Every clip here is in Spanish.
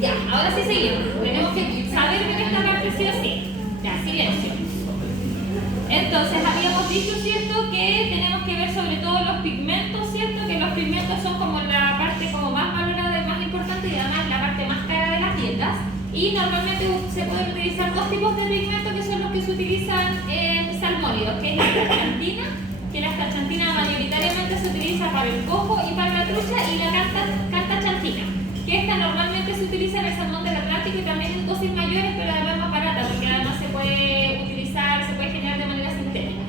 Ya, ahora sí seguimos. Tenemos que saber que esta parte sí o sí. Ya, silencio. Entonces, habíamos dicho, ¿cierto?, que tenemos que ver sobre todo los pigmentos, ¿cierto? Que los pigmentos son como la parte como más valorada y más importante y además la parte más cara de las dietas. Y normalmente se pueden utilizar dos tipos de pigmentos que son los que se utilizan en salmónidos, que es la astaxantina, que la astaxantina mayoritariamente se utiliza para el cojo y para la trucha, y la cantachantina, que esta normalmente se utiliza en el salmón del Atlántico y también en dosis mayores, pero además más barata, porque además se puede utilizar, se puede generar de manera sintética.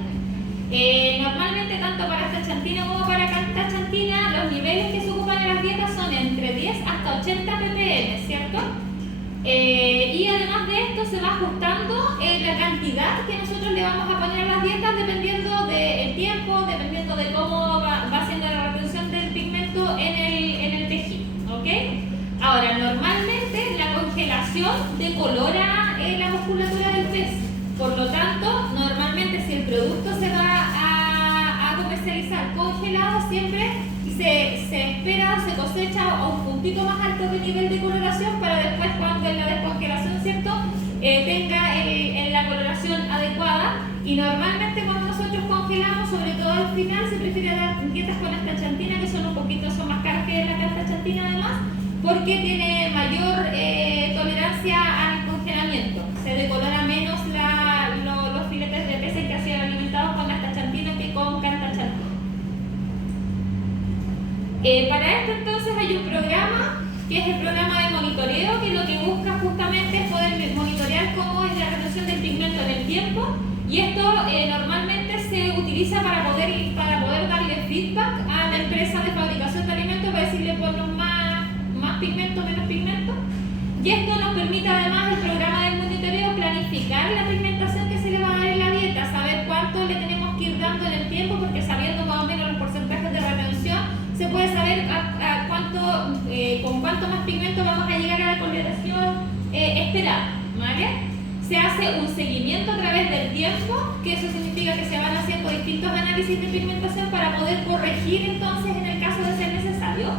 Normalmente tanto para astaxantina como para cantachantina los niveles que se ocupan en las dietas son entre 10 hasta 80 ppm, ¿cierto? Y además de esto se va ajustando la cantidad que nosotros le vamos a poner a las dietas dependiendo del tiempo, dependiendo de cómo va siendo la retención del pigmento en el tejido, ¿ok? Ahora, normalmente la congelación decolora la musculatura del pez, por lo tanto, normalmente si el producto se va a comercializar congelado, siempre se espera o se cosecha a un puntito más alto de nivel de coloración para después, cuando en la descongelación, ¿cierto?, tenga la coloración adecuada. Y normalmente cuando nosotros congelamos, sobre todo al final, se prefiere dar dietas con astaxantina, que son un poquito, son más caras que la cantachantina además, porque tiene mayor tolerancia al congelamiento. Se decolora menos los filetes de peces que han sido alimentados con astaxantina que con cantachantina. Para esto entonces hay un programa, que es el programa de monitoreo, que lo que busca justamente es poder monitorear cómo es la retención del pigmento en el tiempo, y esto normalmente se utiliza para poder darle feedback a la empresa de fabricación de alimentos para decirle ponnos más pigmento, menos pigmento, y esto nos permite además el programa de monitoreo planificar la pigmentación que se le va a dar en la dieta, saber cuánto le tenemos que ir dando en el tiempo, porque sabiendo más o menos los porcentajes de retención se puede saber con cuánto más pigmento vamos a llegar a la coloración esperada, ¿vale? Se hace un seguimiento a través del tiempo, que eso significa que se van haciendo distintos análisis de pigmentación para poder corregir entonces en el caso de ser necesario.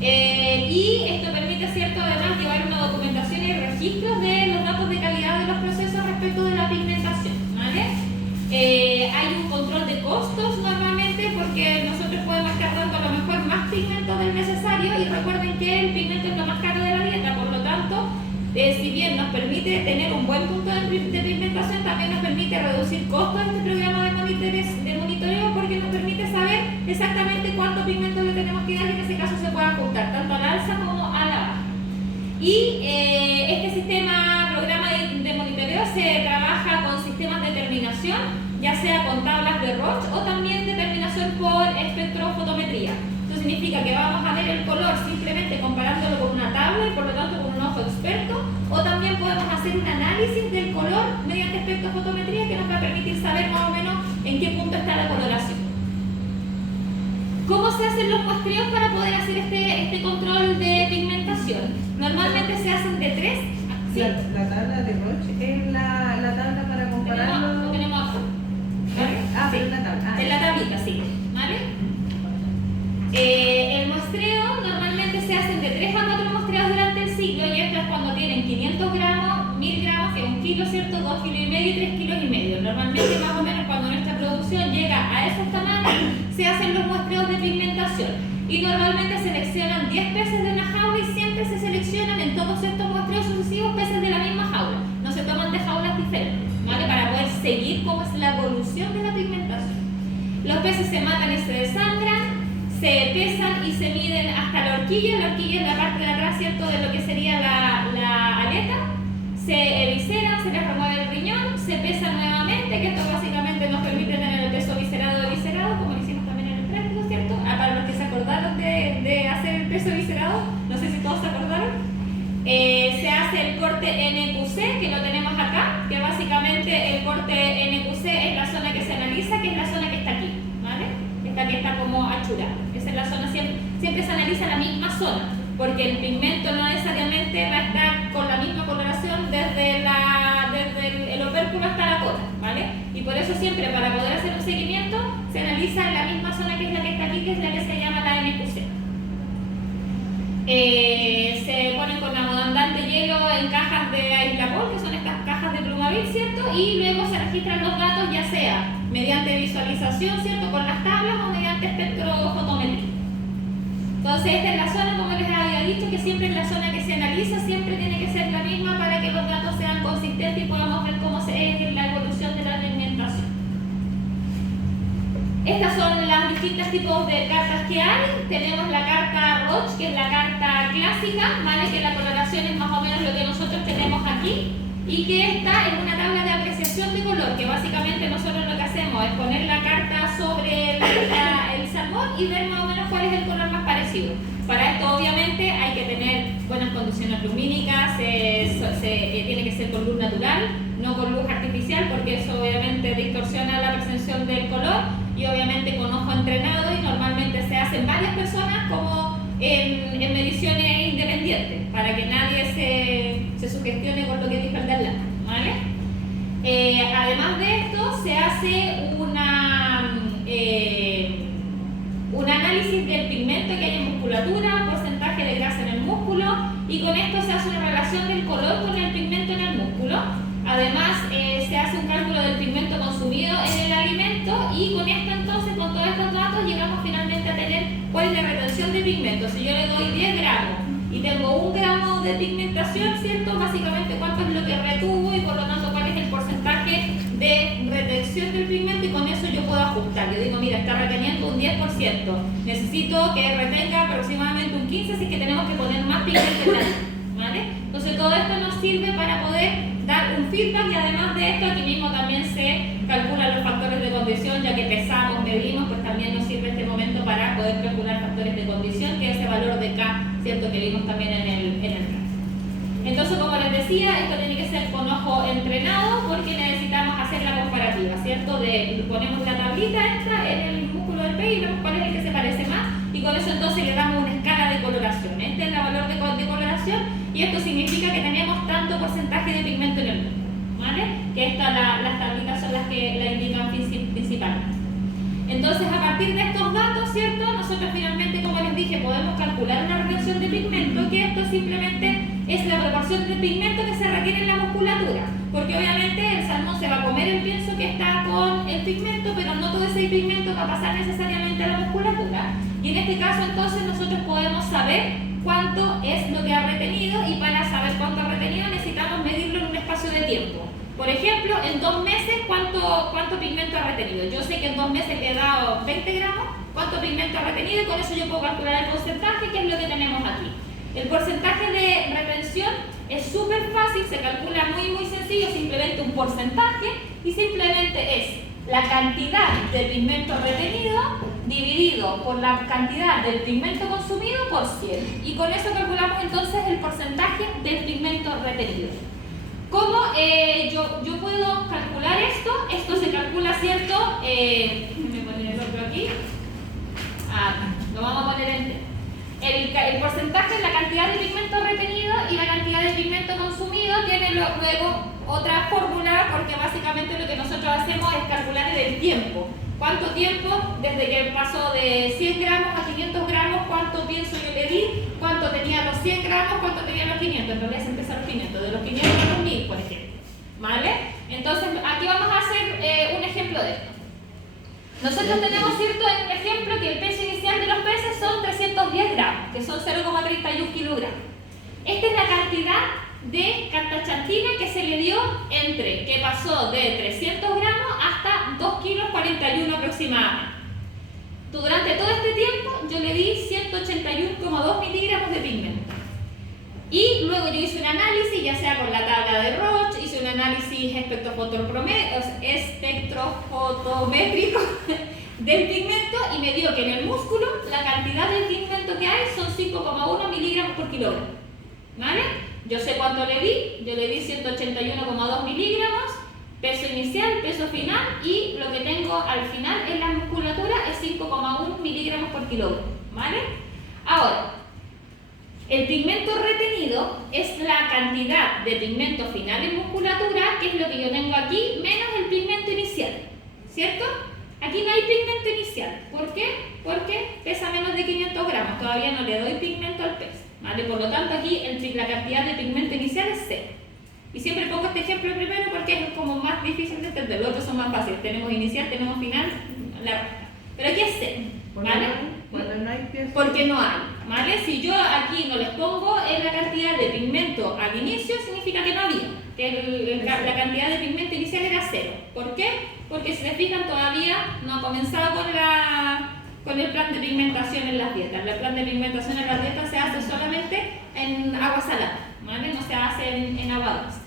Y esto permite, ¿cierto?, además llevar una documentación y registros de los datos de calidad de los procesos respecto de la pigmentación, ¿vale? Hay un control de costos normalmente, porque nosotros podemos estar dando a lo mejor más pigmento del necesario, y recuerden que el pigmento es lo más caro de la dieta, por lo tanto, si bien nos permite tener un buen punto de pigmentación, también nos permite reducir costos este programa de monitoreo, porque nos permite saber exactamente cuánto pigmento le tenemos que dar, y en ese caso se puede ajustar tanto al alza como a la baja. Y este programa de monitoreo se trabaja con sistemas de terminación, ya sea con tablas de Roche o también determinación por espectrofotometría. Esto significa que vamos a ver el color simplemente comparándolo con una tabla y por lo tanto con un ojo experto, o también podemos hacer un análisis del color mediante espectrofotometría, que nos va a permitir saber más o menos en qué punto está la coloración. ¿Cómo se hacen los muestreos para poder hacer este control de pigmentación? Normalmente se hacen de 3. ¿Sí? La tabla de Roche es la tabla para compararlo. Lo tenemos abajo, ¿vale? Ah, sí. pero la tabla. En la tablita, sí, ¿vale? El muestreo normalmente se hacen de 3 a 4 muestreos durante el ciclo, y esto es cuando tienen 500 gramos, 1000 gramos, que es 1 kilo, ¿cierto? 2 kilos y medio y 3 kilos y medio. Normalmente, más o menos, cuando nuestra producción llega a esos tamaños, se hacen los muestreos de pigmentación. Y normalmente seleccionan 10 peces de una jaula, y siempre se seleccionan en todos estos muestreos sucesivos peces de la misma jaula. No se toman de jaulas diferentes, ¿vale? Para poder seguir cómo es la evolución de la pigmentación. Los peces se matan y se desangran, se pesan y se miden hasta la horquilla. La horquilla es la parte de atrás, ¿cierto?, de lo que sería la aleta. Se evisceran, se les remueve el riñón, se pesan nuevamente, que esto básicamente nos permite tener el peso viscerado, como lo hicimos también en el práctico, ¿cierto? Para los que se acordaron de hacer el peso viscerado, no sé si todos se acordaron. Se hace el corte NQC, que lo tenemos acá, que básicamente el corte NQC es la zona que se analiza, que es la zona que está aquí, ¿vale? Esta que está como achurada. Esa es la zona, siempre se analiza la misma zona, porque el pigmento no necesariamente va a estar con la misma coloración desde el opérculo hasta la cola, ¿vale? Y por eso siempre, para poder hacer un seguimiento, se analiza en la misma zona que es la que está aquí, que es la que se llama la NQC. Se ponen con abundante hielo en cajas de aislapol, que son estas cajas de Plumavit, ¿cierto? Y luego se registran los datos, ya sea mediante visualización, ¿cierto? Con las tablas o mediante espectrofotometría. Entonces, esta es la zona, como les había dicho, que siempre es la zona que se analiza, siempre tiene que ser la misma para que los datos sean consistentes y podamos ver cómo es la evolución de la pigmentación. Estas son los distintos tipos de cartas que hay. Tenemos la carta Roche, que es la carta clásica, ¿vale? Que la coloración es más o menos lo que nosotros tenemos aquí, y que esta es una tabla de apreciación de color, que básicamente nosotros lo que hacemos es poner la carta sobre el salmón y ver más o menos cuál es el color más parecido. Para esto obviamente hay que tener buenas condiciones lumínicas, tiene que ser con luz natural, no con luz artificial, porque eso obviamente distorsiona la percepción del color, y obviamente con ojo entrenado, y normalmente se hacen varias personas como en mediciones independientes, para que nadie se sugestione con lo que dijo el de al lado, ¿vale? Además de esto, se hace un análisis del pigmento que hay en musculatura, porcentaje de grasa en el músculo, y con esto se hace una relación del color con el pigmento en el músculo. Además, se hace un cálculo del pigmento consumido en el alimento, y con esto entonces, con todos estos datos, llegamos finalmente a tener cuál es la retención de pigmento. Si yo le doy 10 gramos y tengo 1 gramo de pigmentación, ¿cierto? Básicamente cuánto es lo que retuvo y por lo tanto cuál es el porcentaje de retención del pigmento, y con eso yo puedo ajustar. Yo digo, mira, está reteniendo un 10%, necesito que retenga aproximadamente un 15%, así que tenemos que poner más pigmento, ¿vale? Entonces todo esto nos sirve para poder dar un feedback, y además de esto aquí mismo también se calculan los factores de condición, ya que pesamos, medimos, pues también nos sirve este momento para poder calcular factores de condición, que es ese valor de K, ¿cierto? Que vimos también en el caso. Entonces, como les decía, esto tiene que ser con ojo entrenado, porque necesitamos hacer la comparativa, ¿cierto? Ponemos la tablita esta en el músculo del pie y vemos cuál es el que se parece más, y con eso entonces le damos una escala de coloración. Este es el valor de coloración, y esto significa que tenemos tanto porcentaje de pigmento en el músculo, ¿vale? Que estas, las tablitas son las que la indican principalmente. Entonces, a partir de estos datos, ¿cierto? Nosotros finalmente, como les dije, podemos calcular una retención de pigmento, que esto simplemente es la proporción de pigmento que se requiere en la musculatura, porque obviamente el salmón se va a comer el pienso que está con el pigmento, pero no todo ese pigmento va a pasar necesariamente a la musculatura, y en este caso entonces nosotros podemos saber cuánto es lo que ha retenido, y para saber cuánto ha retenido necesitamos medirlo en un espacio de tiempo. Por ejemplo, en 2 meses, ¿cuánto pigmento ha retenido? Yo sé que en 2 meses le he dado 20 gramos, ¿cuánto pigmento ha retenido? Y con eso yo puedo calcular el porcentaje, que es lo que tenemos aquí. El porcentaje de retención es súper fácil, se calcula muy sencillo, simplemente un porcentaje, y simplemente es la cantidad de pigmento retenido dividido por la cantidad del pigmento consumido por 100. Y con eso calculamos entonces el porcentaje del pigmento retenido. ¿Cómo yo puedo calcular esto? Esto se calcula, ¿cierto? Déjenme poner el otro aquí. Acá, lo vamos a poner entero. El porcentaje es la cantidad de pigmento retenido, y la cantidad de pigmento consumido tiene luego otra fórmula, porque básicamente lo que nosotros hacemos es calcular el tiempo. ¿Cuánto tiempo desde que pasó de 100 gramos a 500 gramos? ¿Cuánto pienso yo le di? ¿Cuánto tenía los 100 gramos? ¿Cuánto tenía los 500? En realidad se empieza los 500, de los 500 a los 1000, por ejemplo. ¿Vale? Entonces, aquí vamos a hacer un ejemplo de esto. Nosotros tenemos, ¿cierto?, en un ejemplo que el peso inicial de los peces son 310 gramos, que son 0,31 kilogramos. Esta es la cantidad de castachantina que se le dio que pasó de 300 gramos hasta 2 kilos 41 aproximadamente. Durante todo este tiempo yo le di 181,2 miligramos de pigmento. Y luego yo hice un análisis, ya sea con la tabla de Roche, hice un análisis espectrofotométrico del pigmento, y me dio que en el músculo la cantidad de pigmento que hay son 5,1 miligramos por kilogramo. ¿Vale? Yo sé cuánto le di, yo le di 181,2 miligramos, peso inicial, peso final, y lo que tengo al final en la musculatura es 5,1 miligramos por kilogramo. ¿Vale? Ahora, el pigmento retenido es la cantidad de pigmento final en musculatura, que es lo que yo tengo aquí, menos el pigmento inicial, ¿cierto? Aquí no hay pigmento inicial. ¿Por qué? Porque pesa menos de 500 gramos, todavía no le doy pigmento al pez. ¿vale? Por lo tanto, aquí la cantidad de pigmento inicial es 0. Y siempre pongo este ejemplo primero porque es como más difícil de entender, los otros son más fáciles. Tenemos inicial, tenemos final, la resta. Pero aquí es 0, ¿vale? Cuando no hay pieza. Porque no hay, ¿vale? Si yo aquí no les pongo en la cantidad de pigmento al inicio, significa que no había, que la cantidad de pigmento inicial era 0. ¿Por qué? Porque si se fijan todavía no ha comenzado con el plan de pigmentación en las dietas. El plan de pigmentación en las dietas se hace solamente en agua salada, ¿vale? No se hace en agua dulce.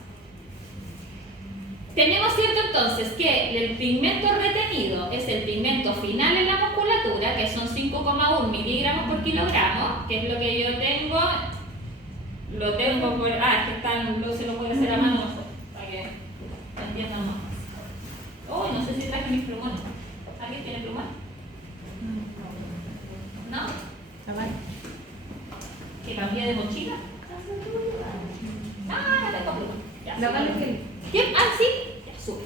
Tenemos cierto entonces que el pigmento retenido es el pigmento final en la musculatura, que son 5,1 miligramos por kilogramo, que es lo que yo tengo. Lo tengo por. Es que se lo puede hacer a mano mejor, para que entiendan más. Oh, no sé si traje mis plumones. ¿Alguien tiene plumones? ¿No? ¿Que cambié de mochila? No tengo pluma. Ya, La vale que. ¿Qué? Sí, ya sube.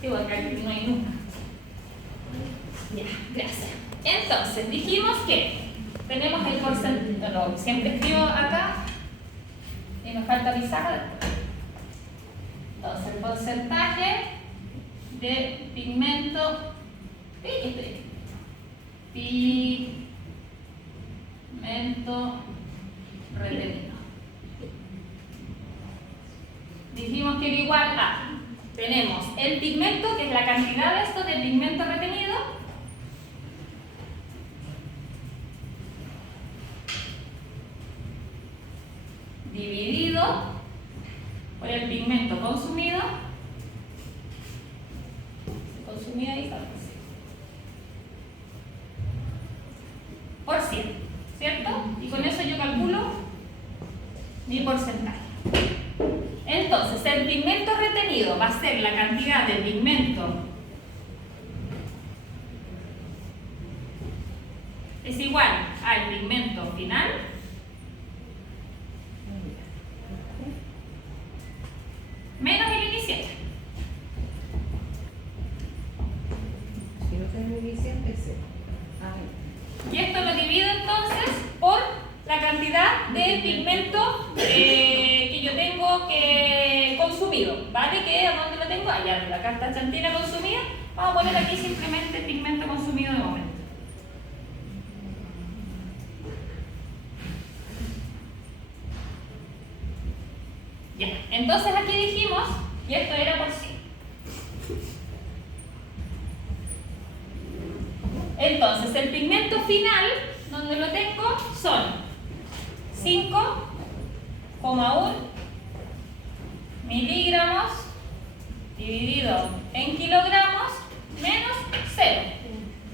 Digo, acá no hay nunca. Ya, gracias. Entonces, dijimos que tenemos el porcentaje. Siempre escribo acá y me falta pizarra. Entonces, el porcentaje de pigmento. Pigmento retenido. Dijimos que era igual a, tenemos el pigmento, que es la cantidad de esto de pigmento retenido, dividido por el pigmento consumido, consumido y por 100, ¿cierto? Y con eso yo calculo mi porcentaje. Entonces, el pigmento retenido va a ser la cantidad de pigmento es igual al pigmento final menos el inicial. Si no tengo inicial, es 0. Y esto lo divido entonces por la cantidad de pigmento que yo tengo que consumido, ¿vale? Que ¿a dónde lo tengo? Allá en la carta chantina consumida. Vamos a poner aquí simplemente pigmento consumido de momento. Ya, entonces aquí dijimos, y esto era por 100. Entonces, el pigmento final, donde lo tengo, son 5,1 miligramos dividido en kilogramos menos 0,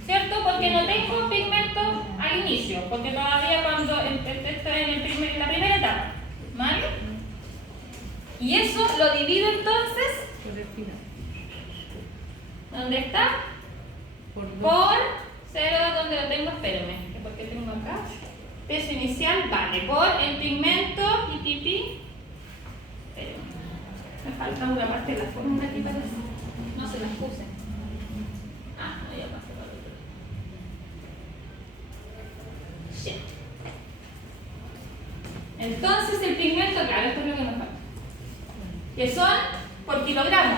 ¿cierto? Porque no tengo pigmento al inicio, porque todavía cuando esto es en la primera etapa, ¿vale? Y eso lo divido entonces, Por el final. ¿dónde está? Por 0, donde lo tengo, espérenme, porque tengo acá. Peso inicial, vale, por el pigmento, me falta una parte de la fórmula aquí para eso. No se las puse. No, ya pasé para el otro. Ya. Entonces el pigmento, claro, esto es lo que nos falta. Que son por kilogramo.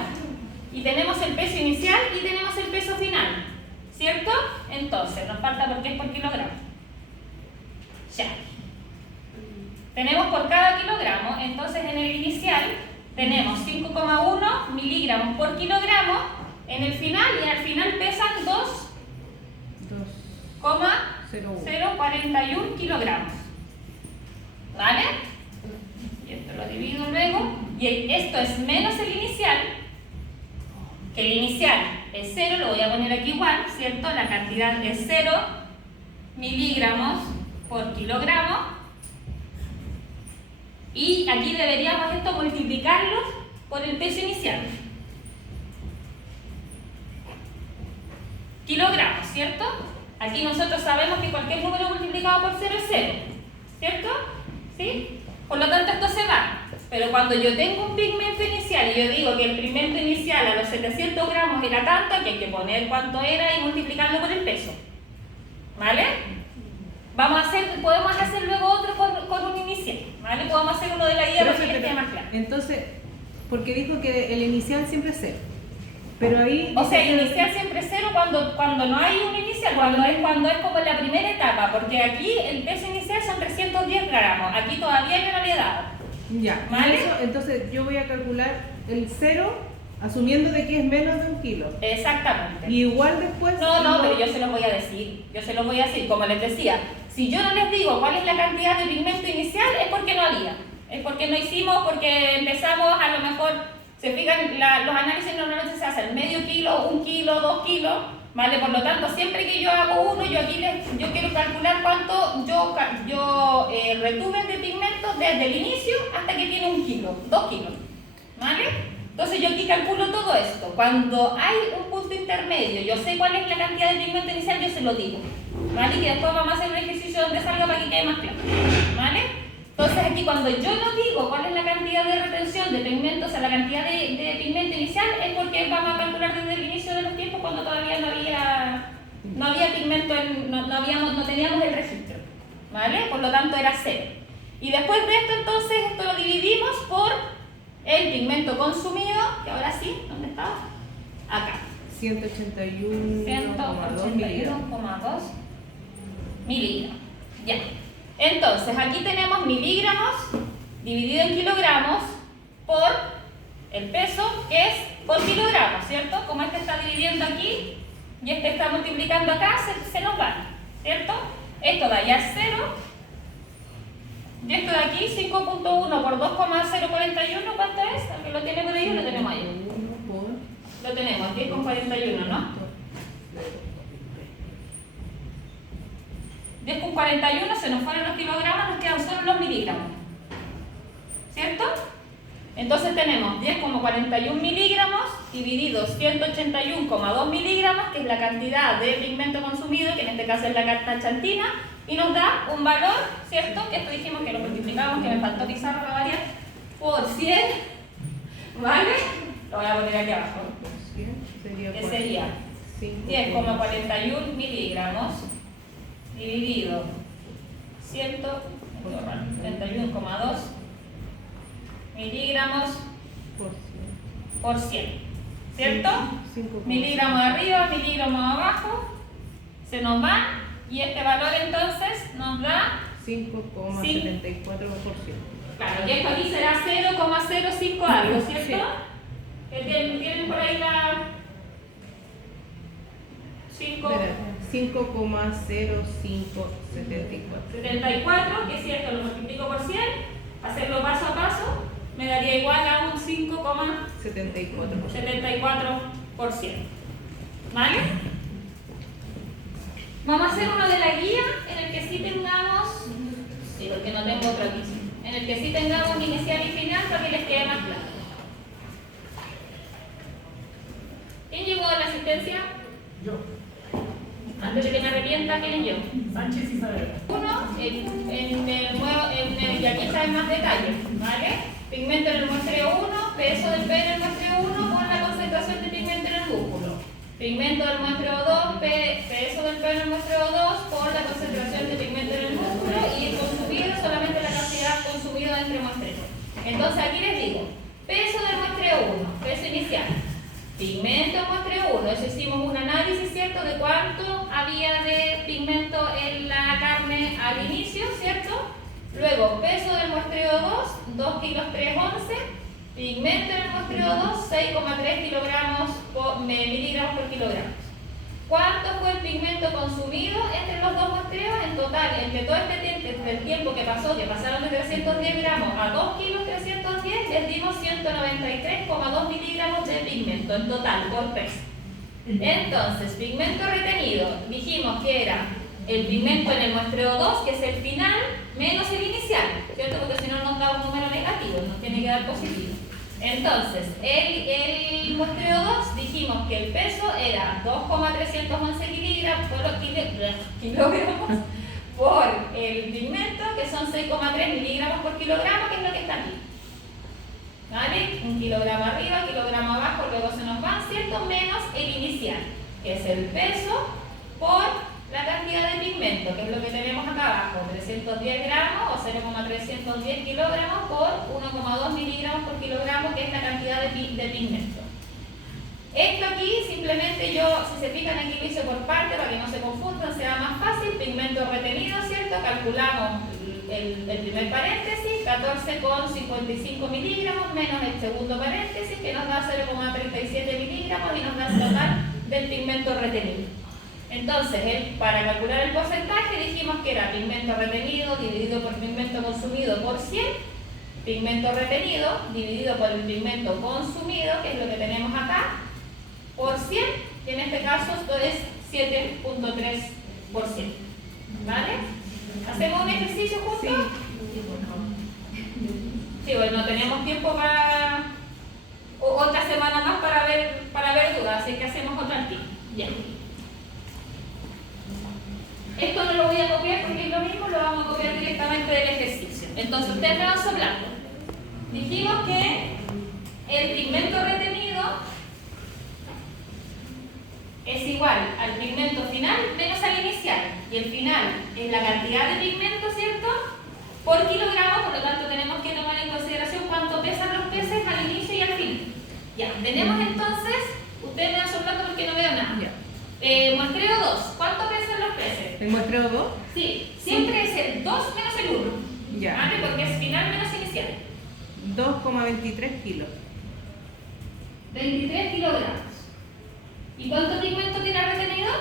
Y tenemos el peso inicial y tenemos el peso final. ¿Cierto? Entonces, nos falta porque es por kilogramo. Ya. Tenemos por cada kilogramo, entonces en el inicial tenemos 5,1 miligramos por kilogramo, en el final, y al final pesan 2,041 kilogramos. ¿Vale? Y esto lo divido luego, y esto es menos el inicial, que el inicial es 0, lo voy a poner aquí igual, ¿cierto? La cantidad es 0 miligramos por kilogramo. Y aquí deberíamos esto multiplicarlo por el peso inicial. Kilogramos, ¿cierto? Aquí nosotros sabemos que cualquier número multiplicado por 0 es 0, ¿cierto? ¿Sí? Por lo tanto esto se va. Pero cuando yo tengo un pigmento inicial y yo digo que el pigmento inicial a los 700 gramos era tanto, que hay que poner cuánto era y multiplicarlo por el peso. ¿Vale? Podemos hacer luego otro con hacer uno de la guía Pero para que les eso, quede más claro. entonces, porque dijo que el inicial siempre es 0. Pero ahí... O sea, dice que- inicial siempre 0 cuando no hay un inicial, cuando es como la primera etapa, porque aquí el peso inicial son 310 gramos, aquí todavía yo no le he dado. Ya, ¿Vale? eso, entonces yo voy a calcular el 0 asumiendo de que es menos de 1 kilo. Exactamente. Y igual después... No, pero yo se los voy a decir, como les decía, si yo no les digo cuál es la cantidad de pigmento inicial es porque no había, es porque no hicimos, porque empezamos a lo mejor... Se fijan, los análisis normalmente se hacen medio kilo, 1 kilo, 2 kilos, ¿vale? Por lo tanto, siempre que yo hago uno, yo quiero calcular cuánto yo retuve de pigmento desde el inicio hasta que tiene 1 kilo, 2 kilos, ¿vale? Entonces yo aquí calculo todo esto. Cuando hay un punto intermedio, yo sé cuál es la cantidad de pigmento inicial, yo se lo digo, ¿vale? Y después vamos a hacer un ejercicio donde salga para que quede más claro, ¿vale? Entonces aquí cuando yo no digo cuál es la cantidad de retención de pigmento, o sea, la cantidad de pigmento inicial, es porque vamos a calcular desde el inicio de los tiempos cuando todavía no había pigmento, no teníamos el registro, ¿vale? Por lo tanto era 0. Y después de esto entonces, esto lo dividimos por el pigmento consumido, que ahora sí, ¿dónde está? Acá. 181,2 miligramos. 181,2 miligramos. Ya. Entonces, aquí tenemos miligramos dividido en kilogramos por el peso, que es por kilogramo, ¿cierto? Como este está dividiendo aquí y este está multiplicando acá, se nos va, ¿cierto? Esto da ya 0. Y esto de aquí, 5.1 por 2,041, ¿cuánto es? ¿El que lo tiene por ahí o lo tenemos ahí? Lo tenemos, 10,41, ¿no? 10,41, se nos fueron los kilogramos, nos quedan solo los miligramos, ¿cierto? Entonces tenemos 10,41 miligramos dividido 181,2 miligramos, que es la cantidad de pigmento consumido, que en este caso es la carta chantina, y nos da un valor, ¿cierto? Que esto dijimos que lo multiplicamos, que me faltó pizarra para variar, por 100, ¿vale? Lo voy a poner aquí abajo. Que sería 10,41 miligramos dividido 131,2 miligramos por 100, ¿cierto? Miligramos arriba, miligramos abajo, se nos va y este valor entonces nos da 5,74%. Claro, que esto aquí será 0,05 algo, ¿cierto? Sí. Que tienen por ahí la 5,0574. 74, que si esto lo multiplico por 100, hacerlo paso a paso, me daría igual a un 5,74%. ¿Vale? Vamos a hacer uno de la guía en el que sí tengamos, sí, porque no tengo otro aquí, en el que sí tengamos un inicial y final para que les quede más claro. ¿Quién llegó a la asistencia? Yo, Antes de que me arrepienta, ¿quién es yo? Sánchez Isabel. Uno, y aquí está en más detalles, ¿vale? Pigmento en el muestreo 1, peso del P en el muestreo 1 por la concentración de pigmento en el músculo. Pigmento del muestreo 2, peso del P en el muestreo 2 por la concentración de pigmento en el músculo y consumido solamente la cantidad consumida entre muestreos. Entonces aquí les digo, peso del muestreo 1, peso inicial. Pigmento en muestreo 1, eso hicimos un análisis, ¿cierto? De cuánto había de pigmento en la carne al inicio, ¿cierto? Luego, peso del muestreo 2, 2 kilos 311. Pigmento en el muestreo 2, 6,3 miligramos por kilogramo. ¿Cuánto fue el pigmento consumido entre los dos muestreos? En total, entre todo este tiempo que pasó, que pasaron de 310 gramos a 2 kilos 310, les dimos 193,2 miligramos de pigmento en total por peso. Entonces, pigmento retenido, dijimos que era el pigmento en el muestreo 2, que es el final, menos el inicial, ¿cierto? Porque si no nos da un número negativo, nos tiene que dar positivo. Entonces, el muestreo 2 dijimos que el peso era 2,311 kilogramos por el pigmento, que son 6,3 miligramos por kilogramo, que es lo que está aquí. ¿Vale? Un kilogramo arriba, kilogramo abajo, luego se nos va, ¿cierto? Menos el inicial, que es el peso por la cantidad de pigmento, que es lo que tenemos acá abajo, 310 gramos o 0,310 kilogramos por 1,2 miligramos por kilogramo, que es la cantidad de pigmento. Esto aquí, simplemente yo, si se fijan aquí lo hice por parte para que no se confundan, sea más fácil. Pigmento retenido, ¿cierto? Calculamos el primer paréntesis, 14,55 miligramos menos el segundo paréntesis, que nos da 0,37 miligramos y nos da el total del pigmento retenido. Entonces, para calcular el porcentaje dijimos que era pigmento retenido dividido por pigmento consumido por 100, pigmento retenido dividido por el pigmento consumido, que es lo que tenemos acá, por 100, que en este caso esto es 7,3%. ¿Vale? ¿Hacemos un ejercicio juntos? Sí, bueno, tenemos tiempo para otra semana más para ver dudas, así que hacemos otra aquí. Bien. Esto no lo voy a copiar porque es lo mismo, lo vamos a copiar directamente del ejercicio. Entonces, ustedes me van soplando. Dijimos que el pigmento retenido es igual al pigmento final menos al inicial. Y el final es la cantidad de pigmento, ¿cierto? Por kilogramo, por lo tanto tenemos que tomar en consideración cuánto pesan los peces al inicio y al fin. Ya, tenemos entonces, ustedes me van soplando porque no veo nada. Muestreo 2, ¿cuánto pesan los peces? ¿El muestreo 2? Sí, siempre es el 2 menos el 1. Ya. ¿Vale? Porque es final menos inicial. 2,23 kilos. 23 kilogramos. ¿Y cuánto pigmento tiene retenido?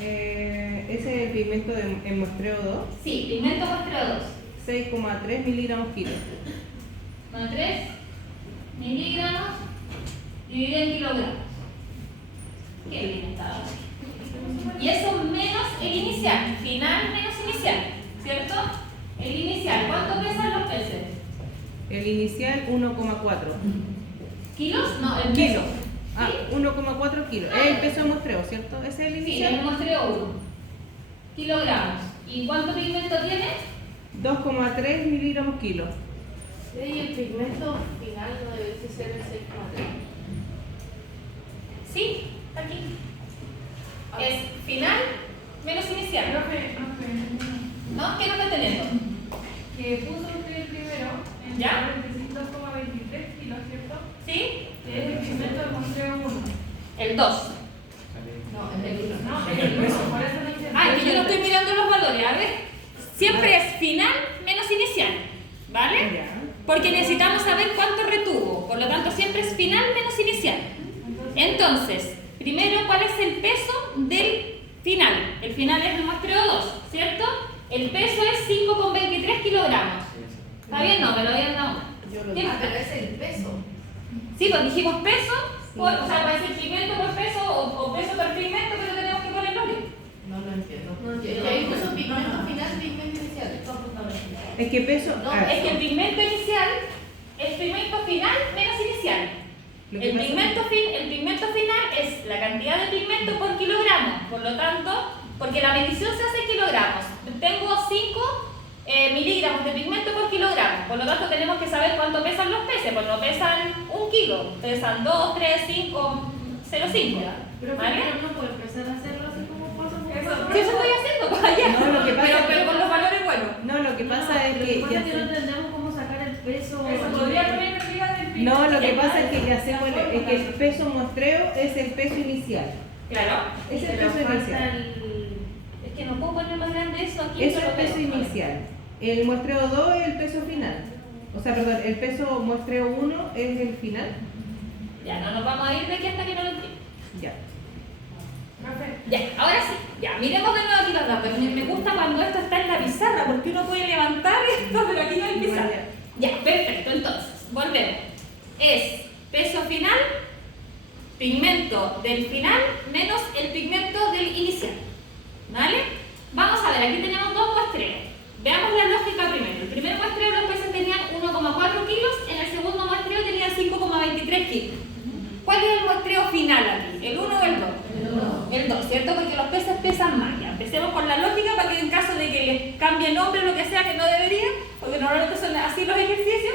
Ese es el pigmento en muestreo 2. Sí, pigmento muestreo 2. 6,3 miligramos kilos. 3 miligramos dividido en kilogramos. Qué bien estaba. Y eso menos el inicial, final menos inicial, ¿cierto? El inicial, ¿cuánto pesan los peces? El inicial 1,4 ¿Kilos? No, el kilos. peso. Ah, ¿Sí? 1,4 kilos. Es el peso de muestreo, ¿cierto? Ese es el Sí, inicial. el muestreo 1. Kilogramos. ¿Y cuánto pigmento tiene? 2,3 miligramos kilos. Y el pigmento final no debe ser el 6,3. Sí, aquí. Es final menos inicial. ¿No? ¿Qué no está teniendo? Que puso usted primero en ¿Ya? 45,23 kilos, ¿cierto? ¿Sí? Que es el pigmento del muestreo 1. El 2. No, es el 1. No, es el peso, por eso no entiendo. Ah, que yo no estoy mirando los valores, a ver. Siempre es final menos inicial, ¿vale? Ya. Porque necesitamos saber cuánto retuvo, por lo tanto siempre es final menos inicial. Entonces, primero, ¿cuál es el peso del final? El final es el muestreo 2, ¿cierto? El peso es 5,23 kilogramos. ¿Está bien? No, me lo habían dado mal. ¿Qué? Pero es el peso. Sí, pues dijimos peso, o sea, puede ser pigmento por peso o peso por pigmento, pero tenemos que ponerlo bien. No lo entiendo. Y ahí puso pigmento final, pigmento inicial. Es que peso. No, ah, Es que el pigmento inicial es pigmento final menos inicial. lo que El pasa- pigmento final es la cantidad de pigmento por kilogramo, por lo tanto, porque la medición se hace en kilogramos. Tengo 5 miligramos de pigmento por kilogramo, por lo tanto tenemos que saber cuánto pesan los peces, pues no pesan 1 kilo, pesan 2, 3, 5, 0,5. Pero ¿Vale? no puede empezar a hacerlo así como paso por Eso paso. ¿Qué eso estoy haciendo? Pues allá. No, lo que pasa es que- pero con los valores buenos. No, lo que pasa es Lo que. que pasa ya es que no sé- entendemos cómo sacar el peso. Eso podría poner arriba del pigmento. No, lo que pasa es que ya sé cuál es que el peso muestreo es el peso inicial. Claro. Es el Pero peso falta inicial. Es que no puedo poner más grande eso aquí. Eso es pero el peso bueno. inicial. El muestreo 2 es el peso final. O sea, perdón, el peso muestreo 1 es el final. Ya, no nos vamos a ir de aquí hasta que no lo entienda. Ya. Profe, Ya, ahora sí. Ya, miremos de nuevo aquí los datos. Me gusta cuando esto está en la pizarra porque uno puede levantar esto, pero aquí no hay pizarra. Ya, perfecto. Entonces, volvemos. Es peso final, pigmento del final menos el pigmento del inicial. ¿Vale? Vamos a ver, aquí tenemos dos muestreos. Veamos la lógica primero. El primer muestreo los peces tenían 1,4 kilos, en el segundo muestreo tenían 5,23 kilos. ¿Cuál es el muestreo final aquí? ¿El 1 o el 2? El 2, ¿cierto? Porque los peces pesan más. Ya, empecemos con la lógica para que en caso de que les cambie nombre o lo que sea que no debería, porque normalmente son así los ejercicios,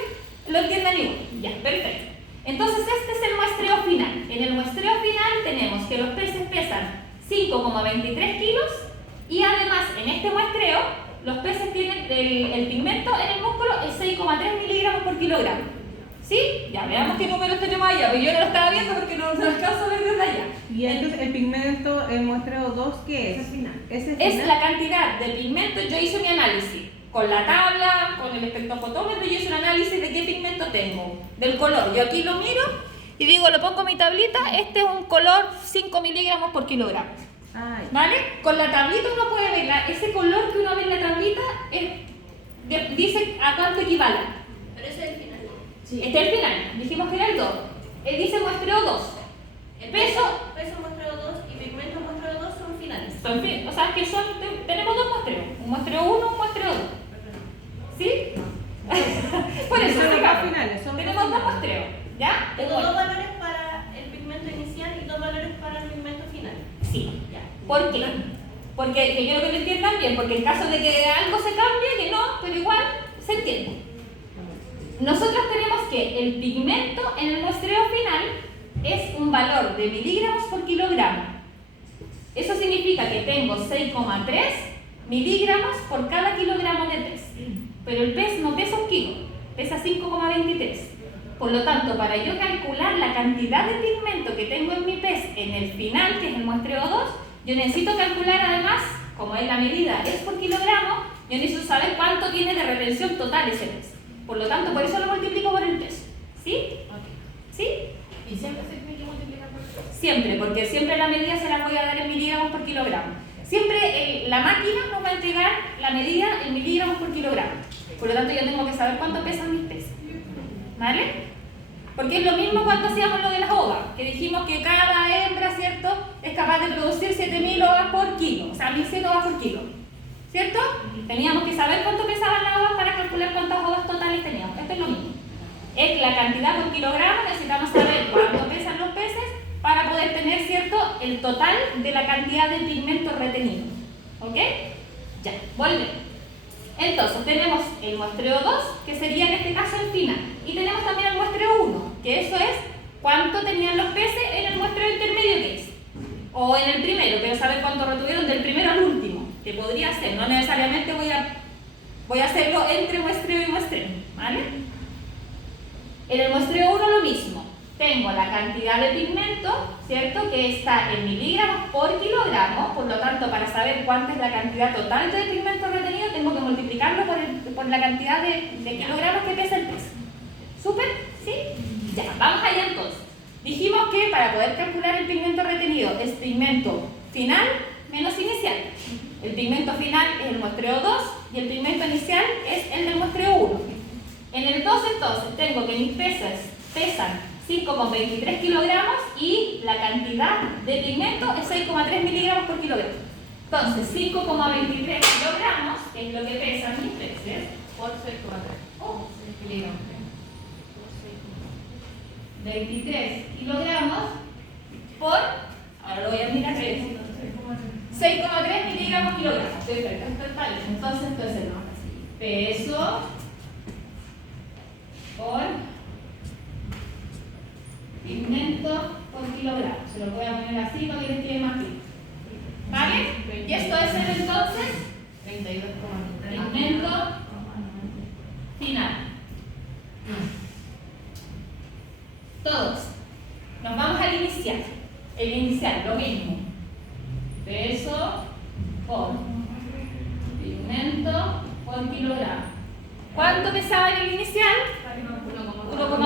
lo entiendan igual. Ya, perfecto. Entonces este es el muestreo final. En el muestreo final tenemos que los peces pesan 5,23 kilos y además en este muestreo los peces tienen el pigmento en el músculo es 6,3 miligramos por kilogramo. ¿Sí? Ya veamos qué números tenemos allá, porque yo no lo estaba viendo porque no alcanzo a ver desde allá. Y entonces el pigmento, el muestreo 2, ¿qué es? ¿Ese Es final? la cantidad de pigmento. Yo hice mi análisis con la tabla, con el espectrofotómetro. Yo hice un análisis de qué pigmento tengo, del color. Yo aquí lo miro y digo, lo pongo en mi tablita. Este es un color 5 miligramos por kilogramo. Ah, ya. ¿Vale? Con la tablita uno puede ver ese color que uno ve en la tablita dice a cuánto equivale. Pero ese es el final. Este es el final. Dijimos que era el 2. Él dice muestreo 2. El Peso. peso muestreo 2 y pigmento muestreo 2 son finales. O sea, que tenemos dos muestreos. Un muestreo 1, un muestreo 2. ¿Sí? Por eso Son los sigamos. dos finales, son Tenemos los dos finales. muestreos. ¿Ya? Tengo dos valores para el pigmento inicial y dos valores para el pigmento final. Sí. ¿Por qué? Porque que quiero que lo entiendan bien, porque en caso de que algo se cambie, que no, pero igual se entiende. Nosotros tenemos que el pigmento en el muestreo final es un valor de miligramos por kilogramo. Eso significa que tengo 6,3 miligramos por cada kilogramo de pez. Pero el pez no pesa 1 kilo, pesa 5,23. Por lo tanto, para yo calcular la cantidad de pigmento que tengo en mi pez en el final, que es el muestreo 2, yo necesito calcular además, como es la medida es por kilogramo, yo necesito saber cuánto tiene de retención total ese pez. Por lo tanto, por eso lo multiplico por el peso. ¿Sí? ¿Sí? ¿Y siempre se tiene que multiplicar por eso? Siempre, porque siempre la medida se la voy a dar en miligramos por kilogramo. Siempre la máquina nos va a entregar la medida en miligramos por kilogramo. Por lo tanto, yo tengo que saber cuánto pesan mis peces. ¿Vale? Porque es lo mismo cuando hacíamos lo de las ovas, que dijimos que cada hembra, ¿cierto?, es capaz de producir 7.000 ovas por kilo, o sea, 1.100 ovas por kilo. ¿Cierto? Teníamos que saber cuánto pesaban las ovas para calcular cuántas ovas totales teníamos. Esto es lo mismo. Es la cantidad por kilogramo, necesitamos saber cuánto pesan los peces para poder tener, ¿cierto?, el total de la cantidad de pigmento retenido. ¿Ok? Ya, volvemos. Entonces, tenemos el muestreo 2, que sería en este caso el final. Y tenemos también el muestreo 1, que eso es cuánto tenían los peces en el muestreo intermedio que es. O en el primero, quiero saber cuánto retuvieron del primero al último, que podría ser. No necesariamente voy a hacerlo entre muestreo y muestreo, ¿vale? En el muestreo 1 lo mismo. Tengo la cantidad de pigmento, ¿cierto?, que está en miligramos por kilogramo. Por lo tanto, para saber cuánta es la cantidad total de pigmento retenido, tengo que multiplicarlo por la cantidad de kilogramos que pesa el pez. ¿Súper? ¿Sí? Ya, vamos allá entonces. Dijimos que para poder calcular el pigmento retenido es pigmento final menos inicial. El pigmento final es el muestreo 2 y el pigmento inicial es el del muestreo 1. En el 2 entonces tengo que mis peces pesan 5,23 kilogramos y la cantidad de pigmento es 6,3 miligramos por kilogramo. Entonces 5,23 kilogramos, que es lo que pesan mis peces, Por 6,3 miligramos. 23 kilogramos por, ahora lo voy a mirar, 6,3 miligramos por kilogramo. Perfecto, entonces esto es el peso por pigmento por kilogramo. Se lo voy a poner así para que les quede más claro. ¿Vale? Y esto es el entonces 32,3. pigmento final. Todos. Nos vamos al inicial. El inicial, lo mismo. Peso por pigmento por kilogramo. ¿Cuánto pesaba en el inicial? 1,4,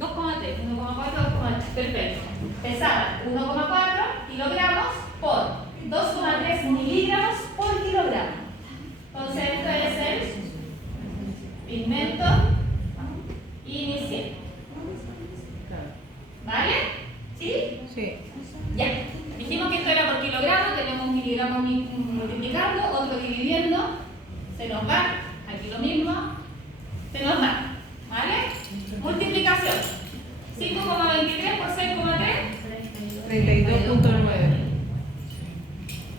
2,3, 1,4, 2,3. Perfecto. Pesaba 1,4 kilogramos por 2,3 miligramos por kilogramo. Entonces, esto es el pigmento inicial. ¿Vale? ¿Sí? Sí. Ya. Dijimos que esto era por kilogramo, tenemos miligramos multiplicando, otro dividiendo, se nos va, aquí lo mismo, se nos va. ¿Vale? Multiplicación. 5,23 por 6,3. 32,9.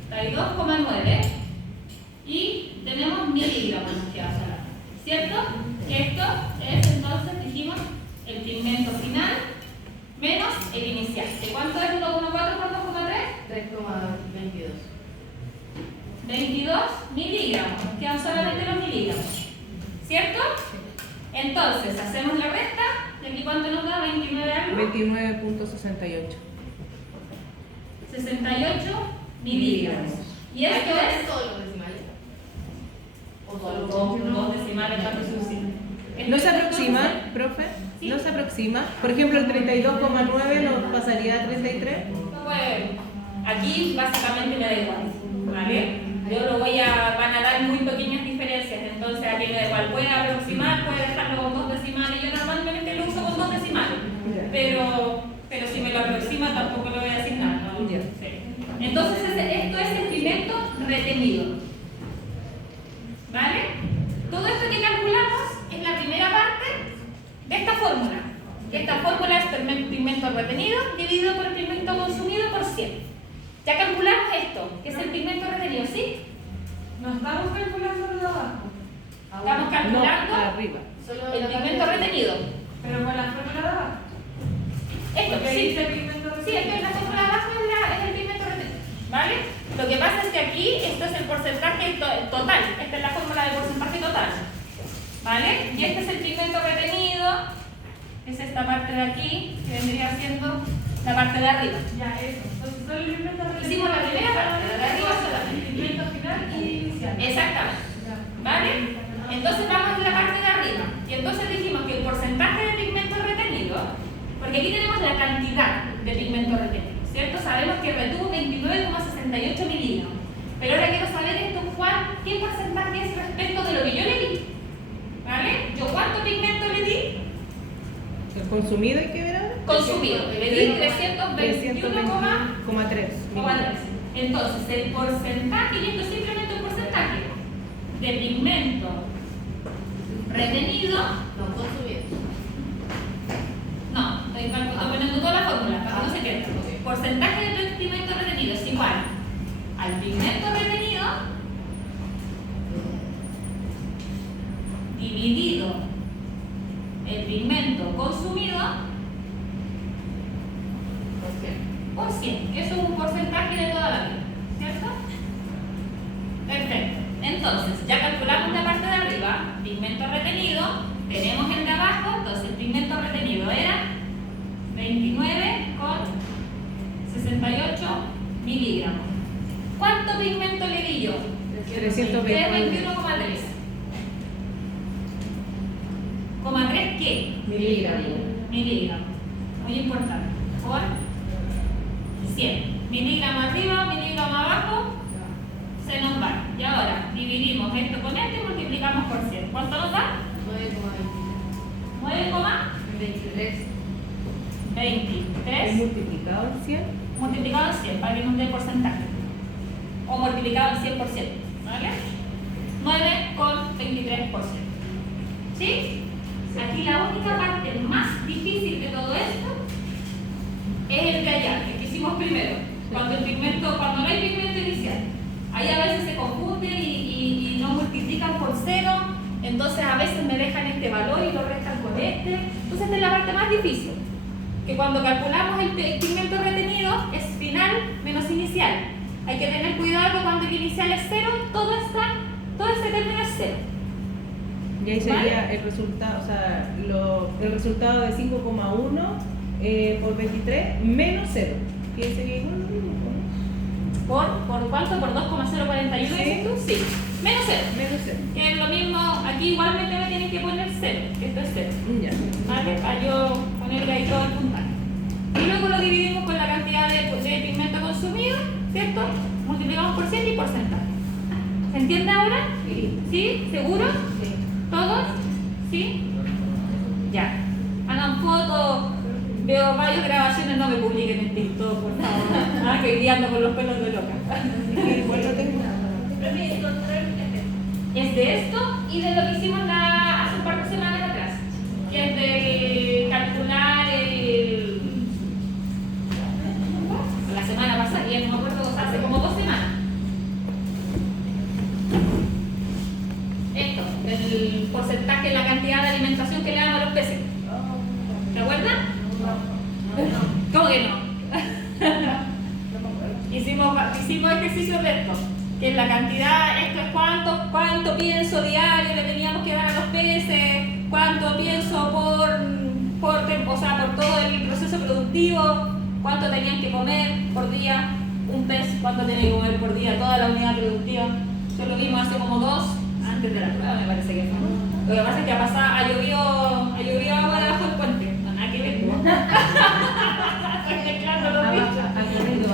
32,9. Y tenemos miligramos que va a sacar. ¿Cierto? Esto es entonces, dijimos, el pigmento final menos el inicial. ¿De cuánto es 1,4 por 2,3? 3,2. 22 miligramos. Quedan solamente los miligramos. ¿Cierto? Entonces, hacemos la resta. ¿Y aquí cuánto nos da? 29 algo. 29.68. 68 miligramos. Y esto es todos los decimales. O solo dos decimales para reducir. ¿No se aproxima, profe? ¿Sí? ¿No se aproxima? Por ejemplo, el 32,9 nos pasaría a 33. Bueno, aquí básicamente me da igual, ¿vale? Yo lo van a dar muy pequeñas diferencias, entonces aquí me da igual. Puede aproximar, puede dejarlo con 2 decimales. Yo normalmente lo uso con 2 decimales, pero si me lo aproxima tampoco le voy a decir nada, ¿no? Ya. Sí. Entonces esto es el pigmento retenido, ¿vale? Todo esto que calculamos es la primera parte de esta fórmula. Esta fórmula es pigmento retenido dividido por el pigmento consumido por 100. Ya calculamos esto, que es el pigmento retenido, ¿sí? No estamos calculando lo de abajo. Estamos calculando No, arriba. el pigmento retenido. Pero con la fórmula de abajo. Esto, Porque sí. dice pigmento Sí, es que la fórmula de abajo es el pigmento retenido, ¿vale? Lo que pasa es que aquí esto es el porcentaje total. Esta es la fórmula del porcentaje total, ¿vale? Y este es el pigmento retenido, es esta parte de aquí, que vendría siendo la parte de arriba. Ya, eso. Entonces solo el pigmento retenido. Hicimos la primera parte, la de arriba El solamente. pigmento final y inicial. Exactamente, Ya. ¿vale? Entonces vamos a la parte de arriba. Y entonces dijimos que el porcentaje de pigmento retenido, porque aquí tenemos la cantidad de pigmento retenido, ¿cierto? Sabemos que retuvo 29,68 miligramos. Pero ahora quiero saber esto, ¿qué porcentaje es respecto de lo que yo le di? ¿Vale? ¿Yo cuánto pigmento le di? ¿El consumido hay que ver ahora? Consumido. Le di 321,3. 321,3. Entonces, el porcentaje, y esto es simplemente un porcentaje, de pigmento retenido, No, consumido. no, estoy poniendo toda la fórmula, para que no se quede. Porcentaje de pigmento retenido es igual al pigmento retenido dividido el pigmento consumido por 100, que eso es un porcentaje de toda la vida, ¿cierto? Perfecto. Entonces, ya calculamos la parte de arriba, pigmento retenido, tenemos el de abajo, entonces el pigmento retenido era 29,68 miligramos. ¿Cuánto pigmento le di yo? 320. 321,3. ¿3 qué? Miligramos. Miligramos. Muy importante. Por 100. Miligramos arriba, miligramos abajo, se nos va. Y ahora dividimos esto con esto y multiplicamos por 100. ¿Cuánto nos da? 9,23. 9,23 ¿Es multiplicado en 100? multiplicado en 100 para que nos dé porcentaje. O multiplicado en 100%. ¿Vale? 9,23%. ¿Sí? Aquí la única parte más difícil de todo esto es el de allá, el que hicimos primero. Cuando no hay pigmento inicial. Ahí a veces se confunden y no multiplican por 0. Entonces a veces me dejan este valor y lo restan con este. Entonces esta es la parte más difícil. Que cuando calculamos el pigmento retenido es final menos inicial. Hay que tener cuidado que cuando el inicial es 0, todo este término es 0. Y ahí sería ¿Vale? el resultado, o sea, el resultado de 5,1 por 23 menos 0. ¿Qué sería igual? ¿Por cuánto? ¿Por 2,041 dices tú? Sí. Menos 0. Menos 0. Que es lo mismo, aquí igualmente me tienen que poner 0, que esto es 0. Ya. ¿Vale? Para yo ponerle ahí todo el puntaje. Y luego lo dividimos con la cantidad de pigmento consumido, ¿cierto? Multiplicamos por 100 y porcentaje. ¿Se entiende ahora? Sí. ¿Sí? ¿Seguro? Sí. ¿Todos? ¿Sí? Ya. Hagan fotos. Veo varias grabaciones, no me publiquen en TikTok, por favor. Ah, que guiando con los pelos de loca. Igual no tengo nada. Pero mira, encontrar el Es de esto y de lo que hicimos hace un par de semanas atrás, que es de calcular la semana pasada, ya no me acuerdo, hace como 2 semanas. Esto, el porcentaje, la cantidad de alimentación que le damos a los peces. ¿Te acuerdas? ¿Cómo que no? Hicimos ejercicios de esto. que es la cantidad, esto es cuánto pienso diario le teníamos que dar a los peces, cuánto pienso por todo el proceso productivo, cuánto tenían que comer por día, un pez, cuánto tenía que comer por día, toda la unidad productiva. Eso lo vimos hace como 2, antes de la prueba me parece que fue. Lo que pasa es que ha llovido agua debajo del puente. No, nada que ver, ¿no? Estoy mezclando los bichos.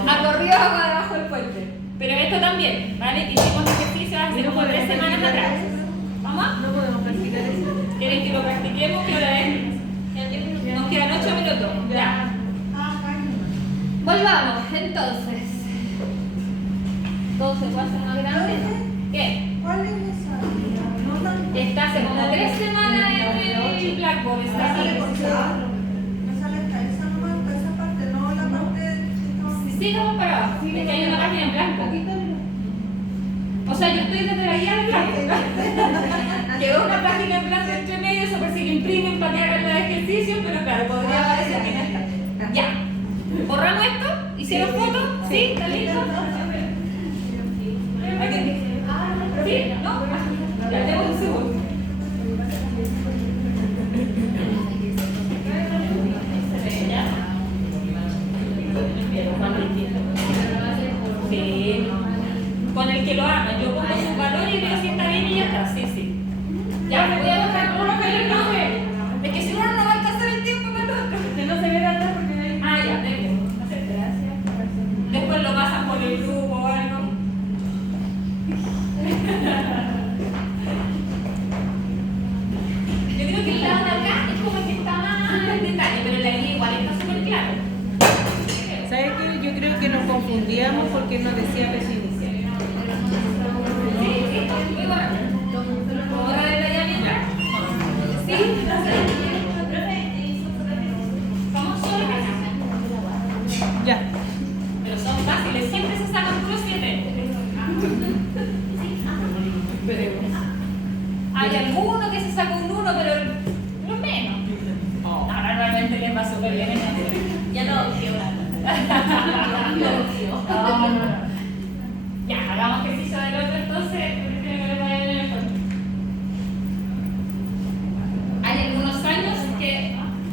Ha corrido agua debajo del puente. Pero esto también, ¿vale? Que hicimos ejercicio hace como 3 semanas atrás. ¿Vamos? No podemos practicar eso. ¿Quieren que lo practiquemos? ¿Qué hora es? Nos quedan 8 minutos. Ya. Volvamos, entonces. ¿Todo se puede hacer más grande? ¿Qué? ¿Cuál es esa? Está hace como 3 semanas en el Blackboard. Está Me sale por aquí. favor. Me sale hasta esa nomás, esa parte, no la parte Sigamos para abajo. Es que hay una página en blanco. O sea, yo estoy desde la guía en blanco. Quedó una página en blanco entre medio, eso parece que imprimen para que hagan los ejercicios, pero claro, podría parecer que no está. Ya. ¿Borramos esto? ¿Hicieron fotos? ¿Sí? ¿Está listo? ¿Sí? ¿No? Ya tengo un segundo. Sí. Con el que lo haga, yo pongo su valor y veo si está bien y ya está. Sí, sí. Ya, voy a buscar uno que no ve. Es que si no, no va a alcanzar el tiempo para el otro. Que no se ve de atrás porque no hay. Ah, ya, debo. Gracias. Después lo pasan por el grupo o algo. Yo creo que el lado de acá es como el que está más en detalle, pero la guía igual está súper claro. ¿Sabes qué? Yo creo que nos confundíamos porque nos decía peso inicial. Sí, sí, muy bueno. ¿Puedo borrar el de allá mientras? Sí, somos solo acá. Ya. Pero son fáciles, siempre se sacan puros 7. Hay alguno que se saca un 1, pero los menos. No, realmente les va súper bien en el. Ya no quiebra. No. Ya, hagamos ejercicio del otro entonces, porque creo que le vaya bien el cuerpo. Hay algunos años que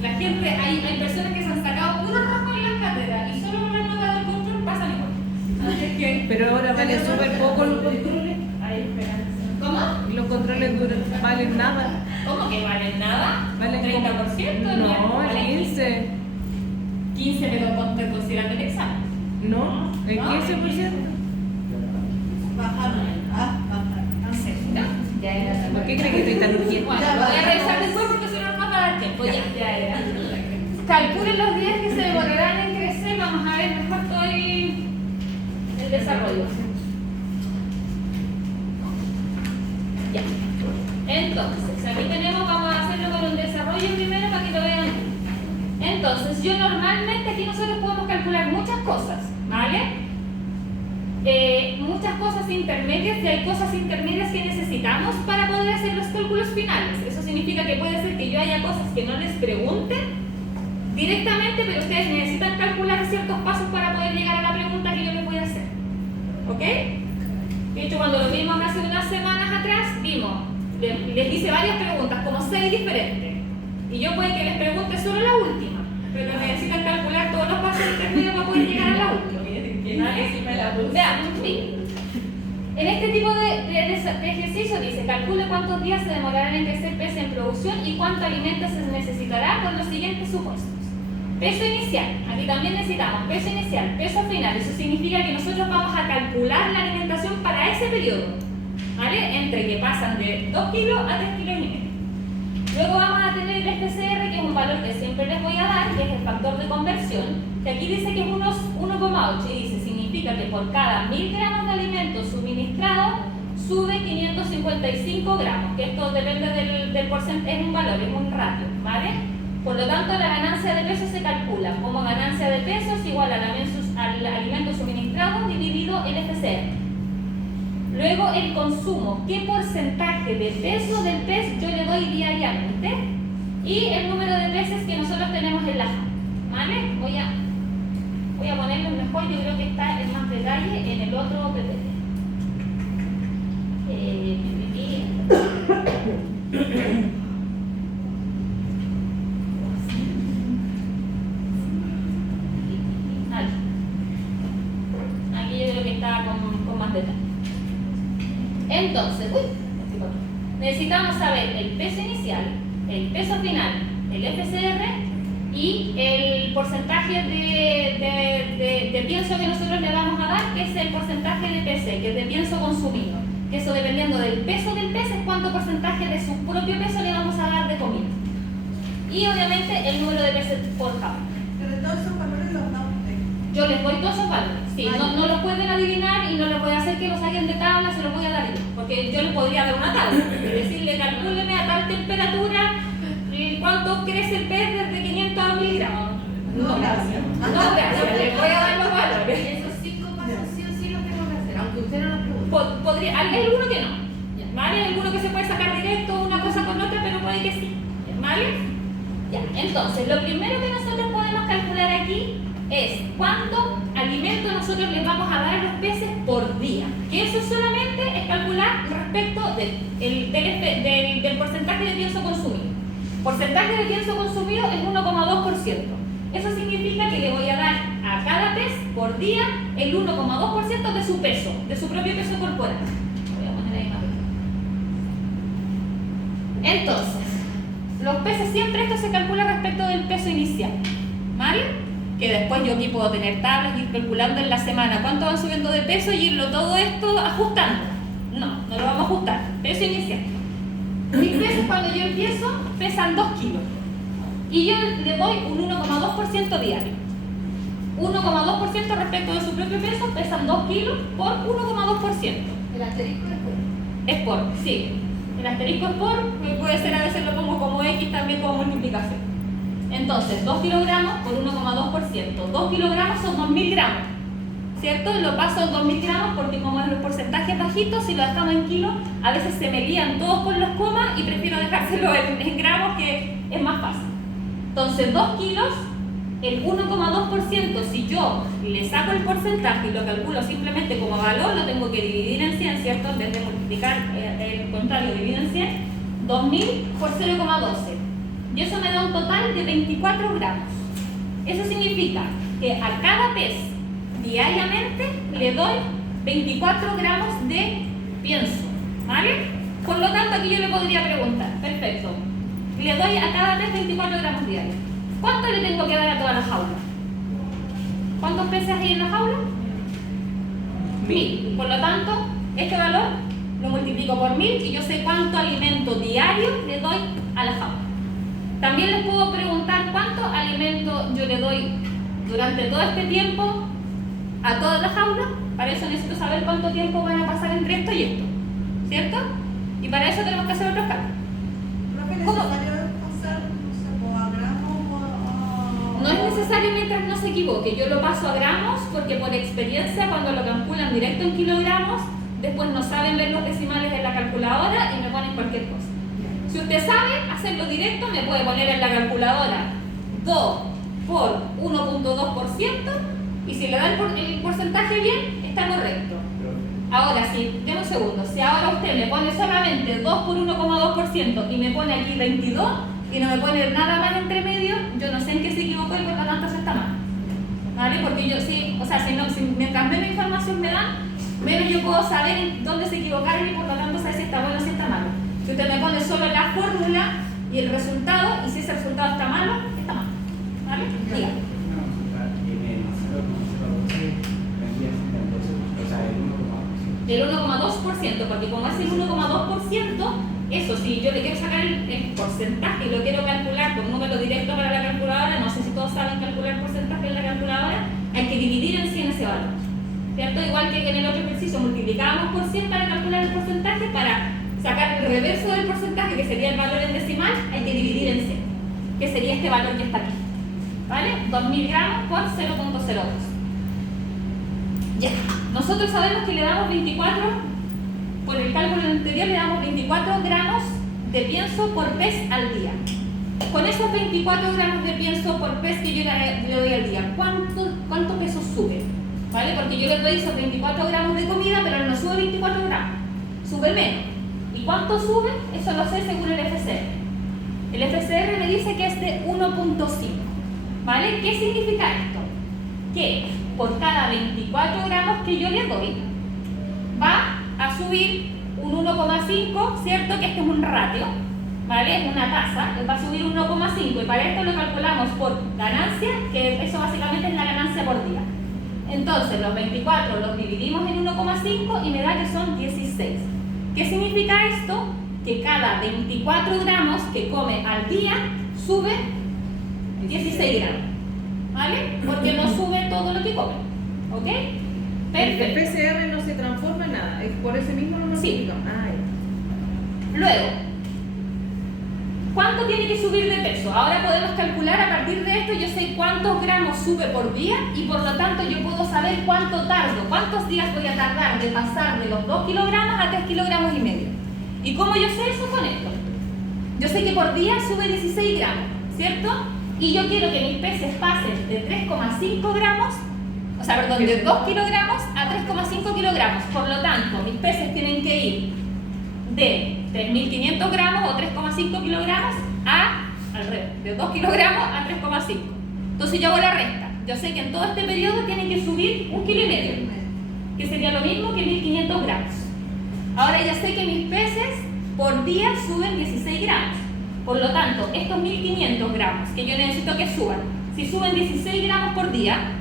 la gente, hay personas que se han sacado puro rojo en las cátedras y solo con la nota del control pasan igual. Así que, Pero ahora valen súper poco los controles. hay esperanza. ¿Cómo? Los controles valen nada. ¿Cómo que valen nada? Valen 30%, No, Valen 15. 15, pero considerando el examen. No, el 15%. bajaron. Bajaron. No sé, ¿no? Ya era. ¿Por qué crees que estoy tan urgente? Bueno, lo voy a revisar después porque si no nos va a dar tiempo. Ya era. Calculen los días que se demorarán en crecer. Vamos a ver mejor todo el desarrollo. Ya. Entonces, aquí tenemos, vamos a hacerlo con un desarrollo primero para que lo vean. Entonces, yo normalmente aquí nosotros podemos calcular muchas cosas, ¿vale? Muchas cosas intermedias, y hay cosas intermedias que necesitamos para poder hacer los cálculos finales. Eso significa que puede ser que yo haya cosas que no les pregunten directamente, pero ustedes necesitan calcular ciertos pasos para poder llegar a la pregunta que yo les voy a hacer. ¿Ok? De hecho, cuando lo vimos hace unas semanas atrás, les hice varias preguntas, como 6 diferentes. Y yo puede que les pregunte solo la última, pero necesitan calcular todos los pasos intermedios para poder llegar a la última. ¿Vale? Veamos, sí. En este tipo de ejercicio dice, calcule cuántos días se demorarán en crecer peso en producción y cuánto alimento se necesitará con los siguientes supuestos. Peso inicial, aquí también necesitamos peso inicial, peso final, eso significa que nosotros vamos a calcular la alimentación para ese periodo, ¿vale? Entre que pasan de 2 kilos a 3 kilos y medio. Luego vamos a tener el FCR, que es un valor que siempre les voy a dar, que es el factor de conversión, que aquí dice que es 1,8 y dice, significa que por cada 1000 gramos de alimento suministrado sube 555 gramos, que esto depende del porcentaje, es un valor, es un ratio, ¿vale? Por lo tanto, la ganancia de peso se calcula como ganancia de peso es igual al alimento suministrado dividido el FCR. Luego el consumo, qué porcentaje de peso del pez yo le doy diariamente y el número de peces que nosotros tenemos en la jaula, ¿vale? Voy a ponerlo mejor, yo creo que está en más detalle en el otro PPT. Aquí yo creo que está con más detalle. Entonces, necesitamos saber el peso inicial, el peso final, el FCR y el porcentaje de pienso que nosotros le vamos a dar, que es el porcentaje de PC, que es de pienso consumido. Que eso, dependiendo del peso del pez, es cuánto porcentaje de su propio peso le vamos a dar de comida. Y obviamente el número de peces por jaula. Pero todos esos valores los da usted. Yo les doy todos esos valores. Sí, no los pueden adivinar y no les voy a hacer que los saquen de tabla, se los voy a dar yo. Porque yo les podría dar una tabla. Decirle, calcúleme a tal temperatura cuánto crece el pez desde 500 a 1000 gramos. No, gracias. No, gracias, les voy a dar los valores. Esos 5 pasos sí o sí los tengo que hacer, aunque usted no los pregunte. Hay alguno que no, ¿vale? Hay alguno que se puede sacar directo una cosa con otra, pero puede que sí, ¿vale? Ya, entonces, lo primero que nosotros podemos calcular aquí es cuánto alimento nosotros les vamos a dar a los peces por día. Que eso solamente es calcular respecto del porcentaje de pienso consumido. Porcentaje de pienso consumido es 1,2%. Eso significa que le voy a dar a cada pez por día el 1,2% de su peso, de su propio peso corporal. Voy a poner ahí más pequeño. Entonces, los peces siempre esto se calcula respecto del peso inicial, ¿vale? Que después yo aquí puedo tener tablas y ir calculando en la semana cuánto van subiendo de peso y irlo todo esto ajustando. No lo vamos a ajustar. Peso inicial. Mis peces cuando yo empiezo pesan 2 kilos. Y yo le doy un 1,2% diario. 1,2% respecto de su propio peso, pesan 2 kilos por 1,2%. El asterisco es Es por, sí. El asterisco es por, puede ser a veces lo pongo como X también como multiplicación. Entonces, 2 kilogramos por 1,2%. 2 kilogramos son 2000 gramos. ¿Cierto? Lo paso en 2000 gramos porque como los porcentajes bajitos, si lo dejamos en kilos, a veces se me lían todos con los comas y prefiero dejárselo en gramos que es más fácil. Entonces, 2 kilos, el 1,2%, si yo le saco el porcentaje y lo calculo simplemente como valor, lo tengo que dividir en 100, ¿cierto? En vez de multiplicar el contrario, divido en 100, 2000 por 0,12. Y eso me da un total de 24 gramos. Eso significa que a cada pez diariamente le doy 24 gramos de pienso, ¿vale? Por lo tanto, aquí yo le podría preguntar, perfecto, le doy a cada pez 24 gramos diarios. ¿Cuánto le tengo que dar a toda la jaula? ¿Cuántos peces hay en la jaula? 1000. Por lo tanto, este valor lo multiplico por 1000 y yo sé cuánto alimento diario le doy a la jaula. También les puedo preguntar cuánto alimento yo le doy durante todo este tiempo a toda la jaula. Para eso necesito saber cuánto tiempo van a pasar entre esto y esto, ¿cierto? Y para eso tenemos que hacer otros cálculos. ¿Es necesario pasar, no sé, a gramos o No es necesario mientras no se equivoque. Yo lo paso a gramos porque por experiencia cuando lo calculan directo en kilogramos, después no saben ver los decimales de la calculadora y me ponen cualquier cosa. Si usted sabe hacerlo directo, me puede poner en la calculadora 2 por 1,2% y si le da el porcentaje bien, está correcto. Ahora, denme un segundo, si ahora usted me pone solamente 2 por 1,2% y me pone aquí 22 y no me pone nada más entre medio, yo no sé en qué se equivocó y por lo tanto se está mal. ¿Vale? Porque yo sí, o sea, mientras menos información me dan, menos yo puedo saber en dónde se equivocaron y por lo tanto saber si está bueno o si está malo. Si usted me pone solo la fórmula y el resultado, y si ese resultado está malo, está mal. ¿Vale? Diga. El 1,2%, porque como es el 1,2%, eso si yo le quiero sacar el porcentaje y lo quiero calcular por número directo para la calculadora, no sé si todos saben calcular porcentaje en la calculadora, hay que dividir en 100 ese valor. ¿Cierto? Igual que en el otro ejercicio multiplicábamos por 100 para calcular el porcentaje, para sacar el reverso del porcentaje, que sería el valor en decimal, hay que dividir en 100, que sería este valor que está aquí. ¿Vale? 2000 gramos por 0,02. Ya. Nosotros sabemos que le damos 24, por el cálculo anterior le damos 24 gramos de pienso por pez al día. Con esos 24 gramos de pienso por pez que yo le doy al día, ¿cuánto peso sube? ¿Vale? Porque yo le doy esos 24 gramos de comida, pero no sube 24 gramos. sube menos. ¿Y cuánto sube? Eso lo sé según el FCR. El FCR me dice que es de 1.5. ¿Vale? ¿Qué significa esto? Que por cada 24 gramos que yo le doy, va a subir un 1,5, ¿cierto? Que este es un ratio, ¿vale? Es una tasa, va a subir un 1,5 y para esto lo calculamos por ganancia, que eso básicamente es la ganancia por día. Entonces los 24 los dividimos en 1,5 y me da que son 16. ¿Qué significa esto? Que cada 24 gramos que come al día sube 16 gramos, ¿vale? Porque no sube todo lo que come, ¿ok? El Perfecto. PCR no se transforma en nada, es por eso mismo no lo Sí. multiplicamos. Ah, ya. Luego, ¿cuánto tiene que subir de peso? Ahora podemos calcular a partir de esto, yo sé cuántos gramos sube por día y por lo tanto yo puedo saber cuánto tardo, cuántos días voy a tardar de pasar de los 2 kilogramos a 3 kilogramos y medio. ¿Y cómo yo sé eso con esto? Yo sé que por día sube 16 gramos, ¿cierto? Y yo quiero que mis peces pasen de 3,5 gramos, o sea, perdón, de 2 kilogramos a 3,5 kilogramos. Por lo tanto, mis peces tienen que ir de 3.500 gramos o 3,5 kilogramos al revés, de 2 kilogramos a 3,5. Entonces yo hago la resta. Yo sé que en todo este periodo tienen que subir 1,5 kilos, que sería lo mismo que 1.500 gramos. Ahora ya sé que mis peces por día suben 16 gramos. Por lo tanto, estos 1.500 gramos que yo necesito que suban, si suben 16 gramos por día,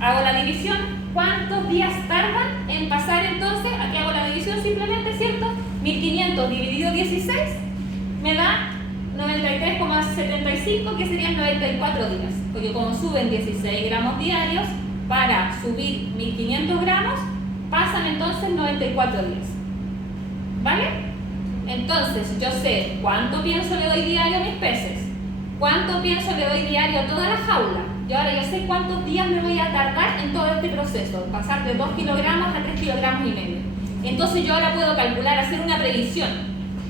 hago la división. ¿Cuántos días tardan en pasar entonces? Aquí hago la división simplemente, ¿cierto? 1.500 dividido 16 me da 93,75, que serían 94 días. Porque como suben 16 gramos diarios, para subir 1.500 gramos, pasan entonces 94 días. ¿Vale? Entonces yo sé cuánto pienso le doy diario a mis peces, cuánto pienso le doy diario a toda la jaula. Y ahora yo sé cuántos días me voy a tardar en todo este proceso, pasar de 2 kilogramos a 3 kilogramos y medio. Entonces yo ahora puedo calcular, hacer una previsión.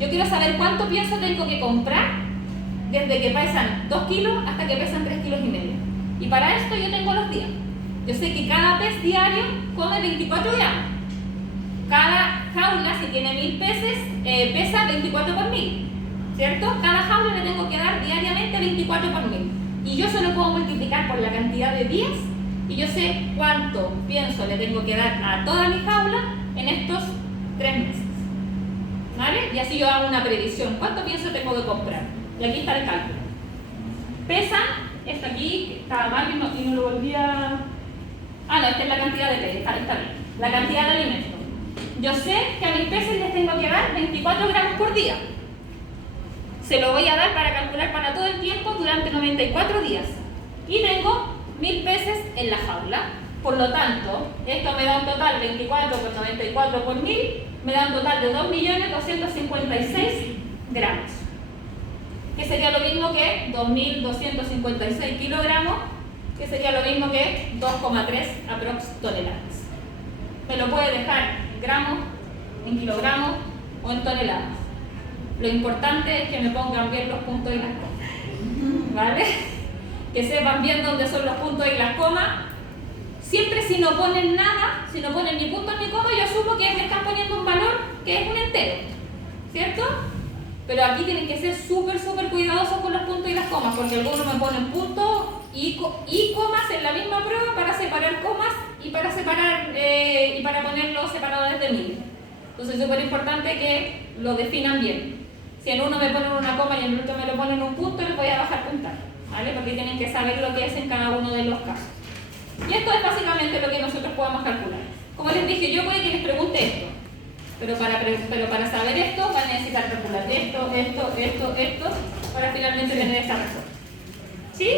Yo quiero saber cuánto pienso tengo que comprar desde que pesan 2 kilos hasta que pesan 3 kilos y medio. Y para esto yo tengo los días. Yo sé que cada pez diario come 24 gramos. Cada jaula, si tiene 1.000 peces, pesa 24 por 1.000, ¿cierto? Cada jaula le tengo que dar diariamente 24 por 1.000. Y yo solo puedo multiplicar por la cantidad de días y yo sé cuánto pienso le tengo que dar a toda mi jaula en estos 3 meses. ¿Vale? Y así yo hago una previsión. ¿Cuánto pienso tengo que comprar? Y aquí está el cálculo. Pesan, esto aquí, estaba mal y no lo volví a... Ah, no, esta es la cantidad de peces, está bien. La cantidad de alimentos. Yo sé que a mis peces les tengo que dar 24 gramos por día. Se lo voy a dar para calcular para todo el tiempo durante 94 días. Y tengo 1.000 peces en la jaula. Por lo tanto, esto me da un total 24 por 94 por 1.000, me da un total de 2.256 gramos. Que sería lo mismo que 2.256 kilogramos, que sería lo mismo que 2,3 aprox toneladas. Me lo puede dejar en gramos, en kilogramos o en toneladas. Lo importante es que me pongan bien los puntos y las comas, ¿vale? Que sepan bien dónde son los puntos y las comas. Siempre si no ponen nada, si no ponen ni puntos ni comas, yo asumo que me están poniendo un valor que es un entero, ¿cierto? Pero aquí tienen que ser súper cuidadosos con los puntos y las comas, porque algunos me ponen puntos y comas en la misma prueba para separar comas y para separar y para poner los separadores de mil. Entonces es súper importante que lo definan bien. Si en uno me ponen una coma y en el otro me lo ponen un punto, les voy a bajar puntaje, ¿vale? Porque tienen que saber lo que es en cada uno de los casos. Y esto es básicamente lo que nosotros podemos calcular. Como les dije, yo puede que les pregunte esto, pero para saber esto van a necesitar calcular esto, para finalmente tener esta respuesta. ¿Sí?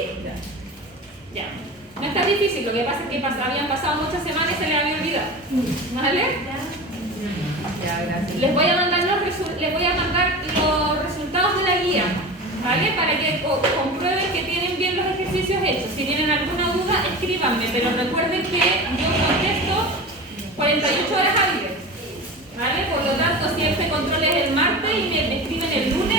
Ya. No es tan difícil, lo que pasa es que habían pasado muchas semanas y se les había olvidado. ¿Vale? Ya, gracias. Les voy a mandar los resultados de la guía, ¿vale? Para que comprueben que tienen bien los ejercicios hechos. Si tienen alguna duda, escríbanme, pero recuerden que yo contesto 48 horas hábiles, ¿vale? Por lo tanto, si este control es el martes y me escriben el lunes,